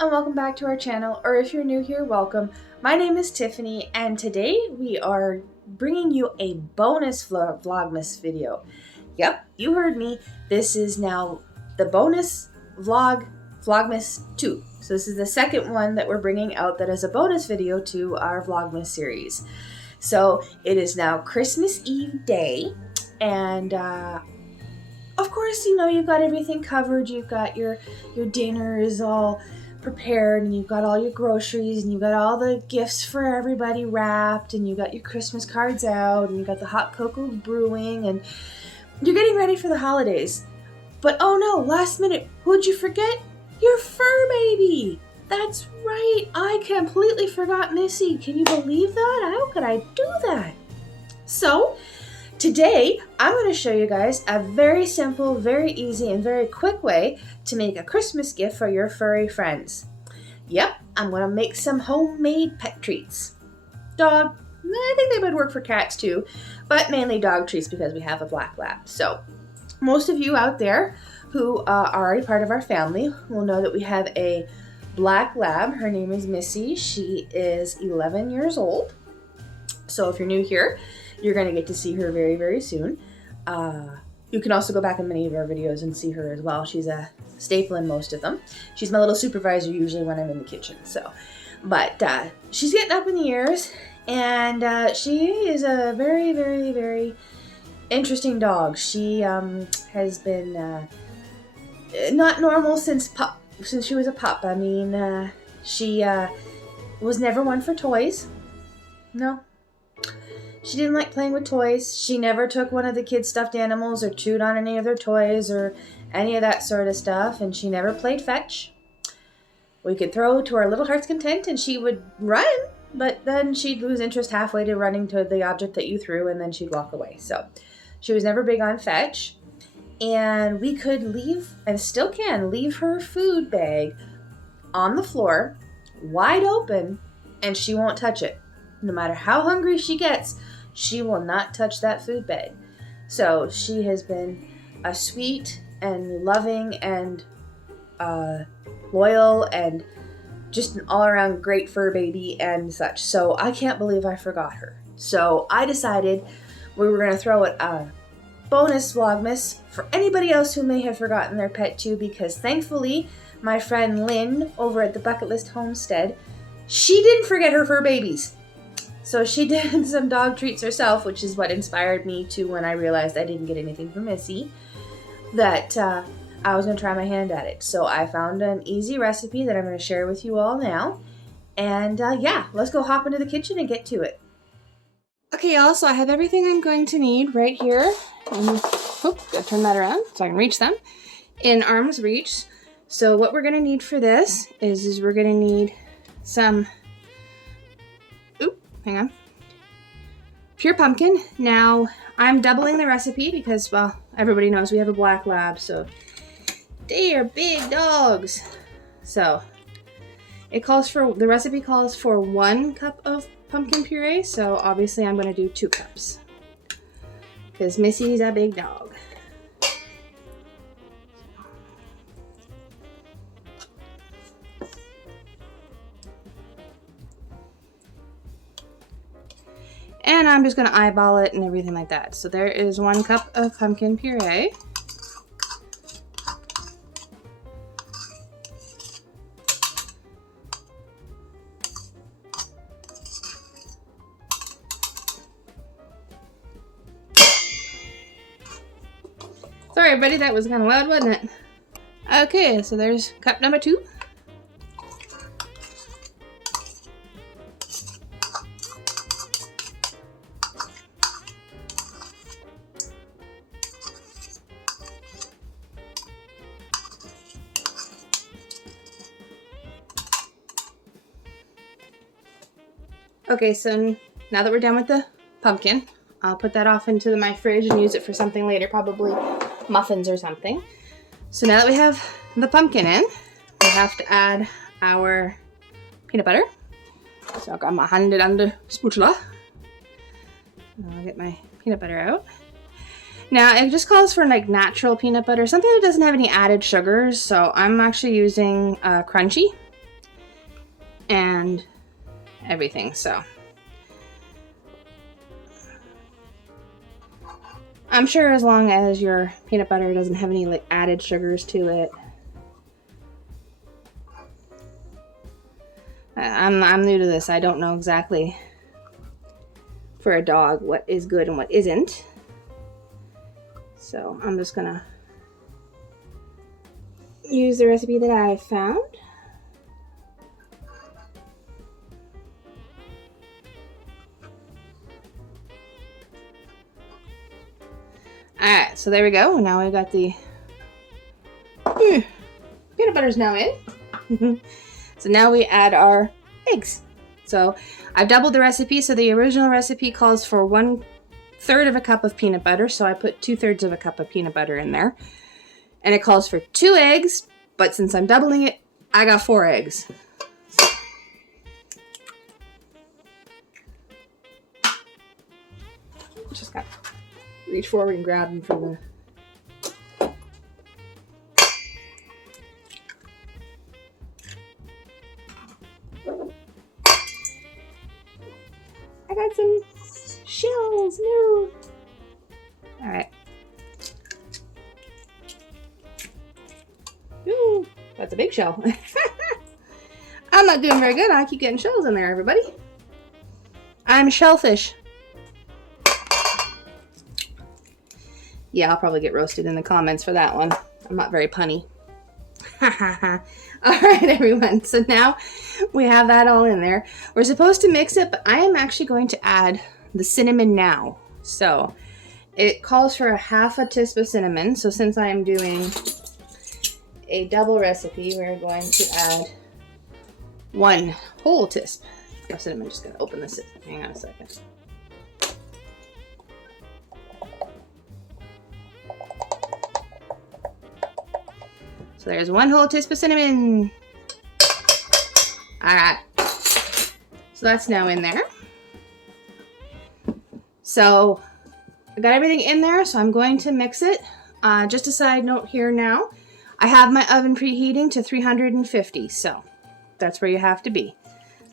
and welcome back to our channel, or if you're new here, welcome. My name is Tiffany, and today we are bringing you a bonus Vlogmas video. Yep, you heard me. This is now the bonus Vlogmas 2. So this is the second one that we're bringing out that is a bonus video to our Vlogmas series. So it is now Christmas Eve day, and of course, you know, you've got everything covered. You've got your dinner is all prepared, and you've got all your groceries, and you've got all the gifts for everybody wrapped, and you've got your Christmas cards out, and you've got the hot cocoa brewing, and you're getting ready for the holidays. But oh no, last minute, who'd you forget? Your fur baby! That's right, I completely forgot Missy. Can you believe that? How could I do that? So, today, I'm going to show you guys a very simple, very easy, and very quick way to make a Christmas gift for your furry friends. Yep, I'm going to make some homemade pet treats. Dog, I think they would work for cats too, but mainly dog treats because we have a black lab. So, most of you out there who are already part of our family will know that we have a black lab. Her name is Missy. She is 11 years old. So if you're new here, you're going to get to see her very, very soon. You can also go back in many of our videos and see her as well. She's a staple in most of them. She's my little supervisor usually when I'm in the kitchen. But she's getting up in the years, and she is a very, very, very interesting dog. She has been not normal since she was a pup. I mean, she was never one for toys. No. She didn't like playing with toys. She never took one of the kids' stuffed animals or chewed on any of their toys or any of that sort of stuff. And she never played fetch. We could throw to our little heart's content and she would run, but then she'd lose interest halfway to running to the object that you threw, and then she'd walk away. So she was never big on fetch. And we could leave, and still can, leave her food bag on the floor, wide open, and she won't touch it. No matter how hungry she gets, she will not touch that food bag. So she has been a sweet and loving and loyal and just an all-around great fur baby and such. So I can't believe I forgot her. So I decided we were going to throw it a bonus Vlogmas for anybody else who may have forgotten their pet too, because thankfully my friend Lynn over at the Bucket List Homestead, she didn't forget her fur babies. So she did some dog treats herself, which is what inspired me to, when I realized I didn't get anything from Missy, that I was going to try my hand at it. So I found an easy recipe that I'm going to share with you all now. And yeah, let's go hop into the kitchen and get to it. Okay, y'all, so I have everything I'm going to need right here. Gotta turn that around so I can reach them. In arm's reach. So what we're going to need for this is we're going to need some... Hang on. Pure pumpkin. Now, I'm doubling the recipe because, well, everybody knows we have a black lab, so they are big dogs. So, the recipe calls for 1 cup of pumpkin puree, so obviously I'm going to do 2 cups because Missy's a big dog. And I'm just going to eyeball it and everything like that. So there is 1 cup of pumpkin puree. Sorry everybody, that was kind of loud, wasn't it? Okay, so there's cup number 2. Okay, so now that we're done with the pumpkin, I'll put that off into my fridge and use it for something later, probably muffins or something. So now that we have the pumpkin in, we have to add our peanut butter. So I'll grab my hand on the spatula. I'll get my peanut butter out. Now, it just calls for like natural peanut butter, something that doesn't have any added sugars. So I'm actually using Crunchy. everything. So I'm sure as long as your peanut butter doesn't have any like added sugars to it. I'm new to this. I don't know exactly for a dog what is good and what isn't. So I'm just gonna use the recipe that I found. Alright, so there we go. Now we got the peanut butter's now in. So now we add our eggs. So I've doubled the recipe. So the original recipe calls for 1/3 of a cup of peanut butter. So I put 2/3 of a cup of peanut butter in there. And it calls for 2 eggs. But since I'm doubling it, I got 4 eggs. Just got to reach forward and grab them from the... I got some shells. No. All right. Ooh, that's a big shell. I'm not doing very good. I keep getting shells in there, everybody. I'm shellfish. Yeah, I'll probably get roasted in the comments for that one. I'm not very punny. All right, everyone. So now we have that all in there. We're supposed to mix it, but I am actually going to add the cinnamon now. So it calls for 1/2 teaspoon of cinnamon. So since I am doing a double recipe, we're going to add 1 whole teaspoon of cinnamon. Just gonna open this. Hang on a second. So there's 1 whole teaspoon of cinnamon. All right. So that's now in there. So I got everything in there, so I'm going to mix it. Just a side note here now. I have my oven preheating to 350, so that's where you have to be.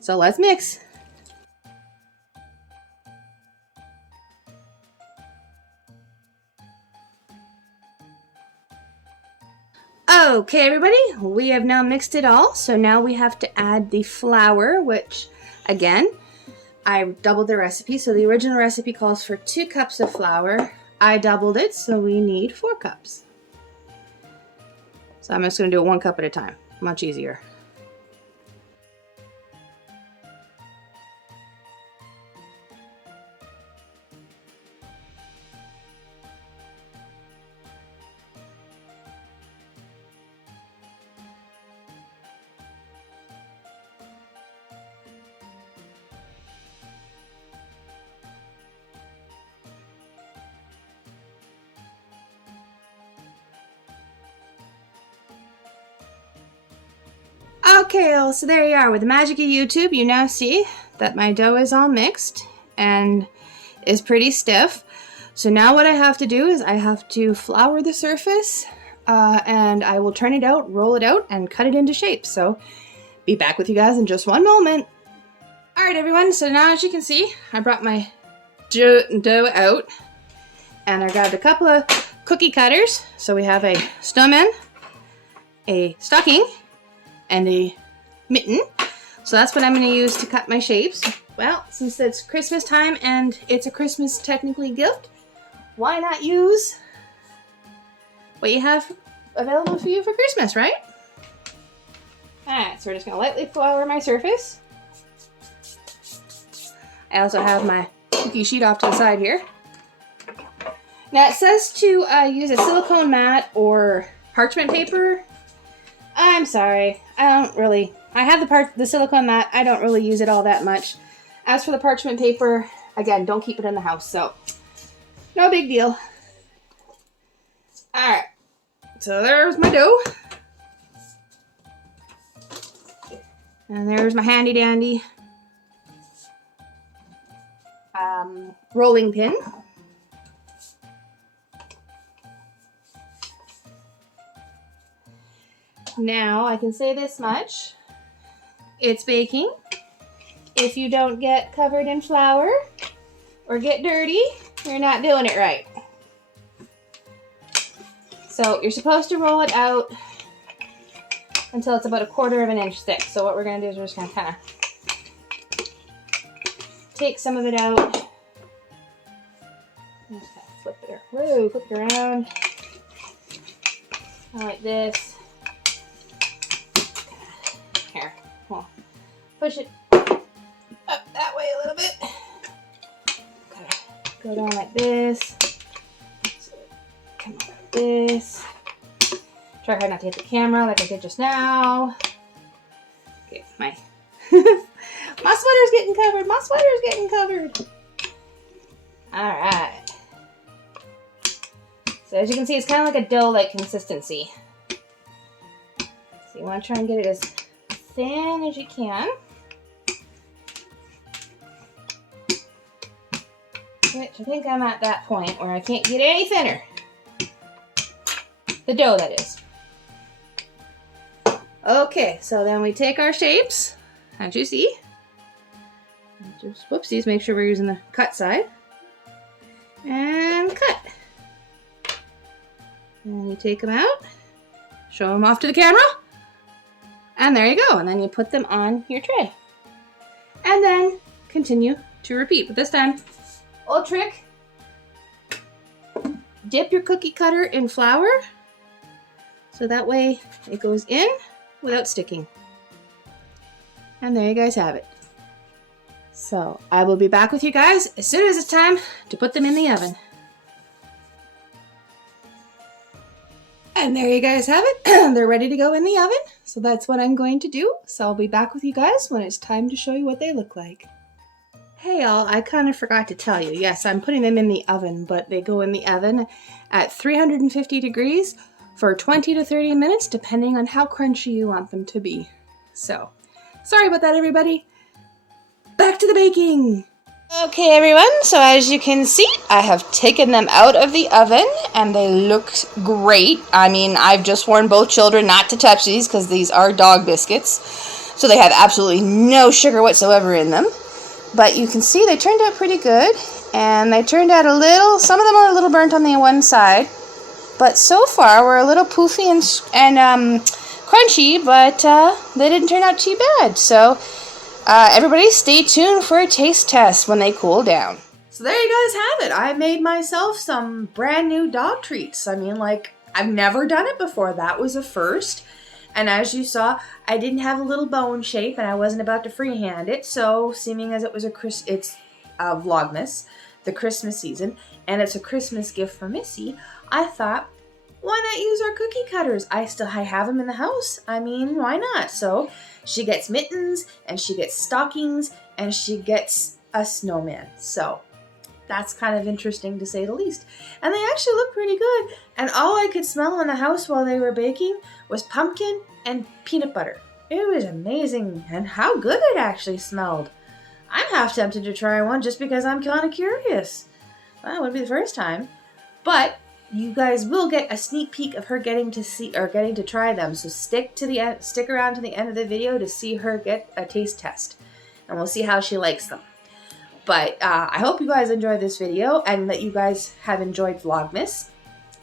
So let's mix. Okay, everybody, we have now mixed it all. So now we have to add the flour, which again, I doubled the recipe. So the original recipe calls for 2 cups of flour. I doubled it, so we need 4 cups. So I'm just going to do it 1 cup at a time. Much easier. Okay, so there you are. With the magic of YouTube, you now see that my dough is all mixed and is pretty stiff. So now what I have to do is I have to flour the surface and I will turn it out, roll it out, and cut it into shapes. So be back with you guys in just 1 moment. All right, everyone. So now, as you can see, I brought my dough out and I grabbed a couple of cookie cutters. So we have a snowman, a stocking, and a mitten. So that's what I'm going to use to cut my shapes. Well, since it's Christmas time and it's a Christmas technically gift, why not use what you have available for you for Christmas, right? Alright, so we're just going to lightly flour my surface. I also have my cookie sheet off to the side here. Now it says to use a silicone mat or parchment paper. I'm sorry, I have the silicone mat. I don't really use it all that much. As for the parchment paper, again, don't keep it in the house, so no big deal. Alright, so there's my dough. And there's my handy dandy rolling pin. Now I can say this much. It's baking. if you don't get covered in flour or get dirty, you're not doing it right. So you're supposed to roll it out until it's about 1/4 of an inch thick. So what we're going to do is we're just going to kind of take some of it out. Just kind of flip it, flip it around. Like this. Here, well, push it up that way a little bit. Okay. Go down like this. Come on like this. Try hard not to hit the camera like I did just now. Okay, my sweater's getting covered. My sweater's getting covered. All right. So as you can see, it's kind of like a dough-like consistency. So you want to try and get it as thin as you can. Which I think I'm at that point where I can't get any thinner. The dough, that is. Okay, so then we take our shapes, as you see. Just whoopsies, make sure we're using the cut side. And cut. And you take them out, show them off to the camera, and there you go. And then you put them on your tray. And then continue to repeat. But this time, old trick, dip your cookie cutter in flour so that way it goes in without sticking. And there you guys have it. So I will be back with you guys as soon as it's time to put them in the oven. And there you guys have it. They're ready to go in the oven. So that's what I'm going to do. So I'll be back with you guys when it's time to show you what they look like. Hey y'all, I kind of forgot to tell you. Yes, I'm putting them in the oven, but they go in the oven at 350 degrees for 20 to 30 minutes, depending on how crunchy you want them to be. So, sorry about that, everybody. Back to the baking. Okay, everyone, so as you can see, I have taken them out of the oven, and they look great. I mean, I've just warned both children not to touch these, because these are dog biscuits, so they have absolutely no sugar whatsoever in them. But you can see they turned out pretty good, and they turned out a little, some of them are a little burnt on the one side, but so far we're a little poofy and crunchy, but they didn't turn out too bad, so everybody stay tuned for a taste test when they cool down. So there you guys have it. I made myself some brand new dog treats. I mean, like, I've never done it before. That was a first. And as you saw, I didn't have a little bone shape and I wasn't about to freehand it. So, seeming as it was it's Vlogmas, the Christmas season, and it's a Christmas gift for Missy, I thought, why not use our cookie cutters? I have them in the house. I mean, why not? So she gets mittens, and she gets stockings, and she gets a snowman. So that's kind of interesting to say the least. And they actually look pretty good. And all I could smell in the house while they were baking was pumpkin and peanut butter. It was amazing, and how good it actually smelled. I'm half tempted to try one just because I'm kind of curious. Well, it wouldn't be the first time. But you guys will get a sneak peek of her getting to try them. So stick around to the end of the video to see her get a taste test, and we'll see how she likes them. But I hope you guys enjoyed this video and that you guys have enjoyed Vlogmas.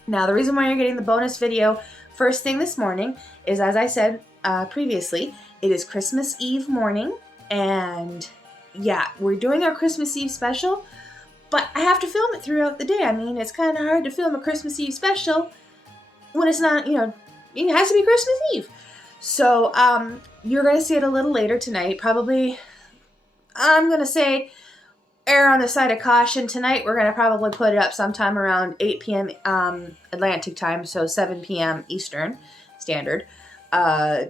Now, the reason why you're getting the bonus video first thing this morning is, as I said previously, it is Christmas Eve morning, and yeah, we're doing our Christmas Eve special. But I have to film it throughout the day. I mean, it's kind of hard to film a Christmas Eve special when it's not, it has to be Christmas Eve. So, you're going to see it a little later tonight. Probably, I'm going to say, err on the side of caution. Tonight, we're going to probably put it up sometime around 8 p.m. Atlantic time, so 7 p.m. Eastern Standard.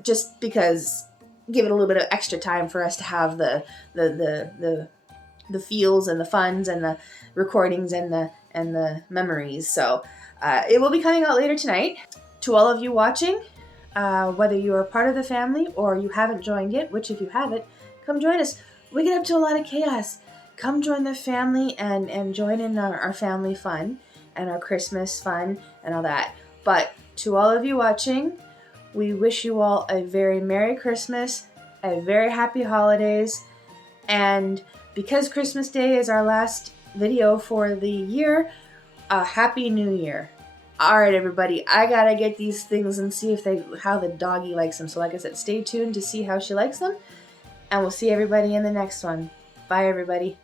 Just because, give it a little bit of extra time for us to have the feels and the funs and the recordings and the memories. So it will be coming out later tonight. To all of you watching, whether you are part of the family or you haven't joined yet, which if you haven't, come join us. We get up to a lot of chaos. Come join the family and join in our family fun and our Christmas fun and all that. But to all of you watching, we wish you all a very Merry Christmas, a very Happy Holidays, And because Christmas Day is our last video for the year, Happy New Year. Alright everybody, I gotta get these things and see if how the doggy likes them. So like I said, stay tuned to see how she likes them. And we'll see everybody in the next one. Bye everybody.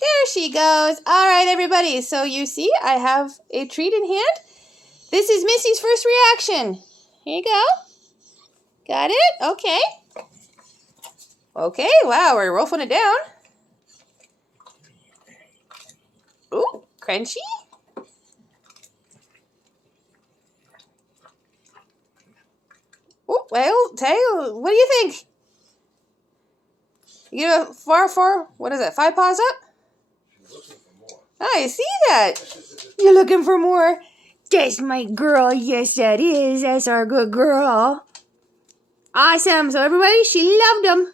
There she goes. All right, everybody. So you see, I have a treat in hand. This is Missy's first reaction. Here you go. Got it? Okay. Okay, wow, we're rolling it down. Ooh, crunchy. Ooh, well, Tail, what do you think? You get a four, what is it, 5 paws up? I see that. You're looking for more. That's my girl. Yes, that is. That's our good girl. Awesome. So everybody, she loved them.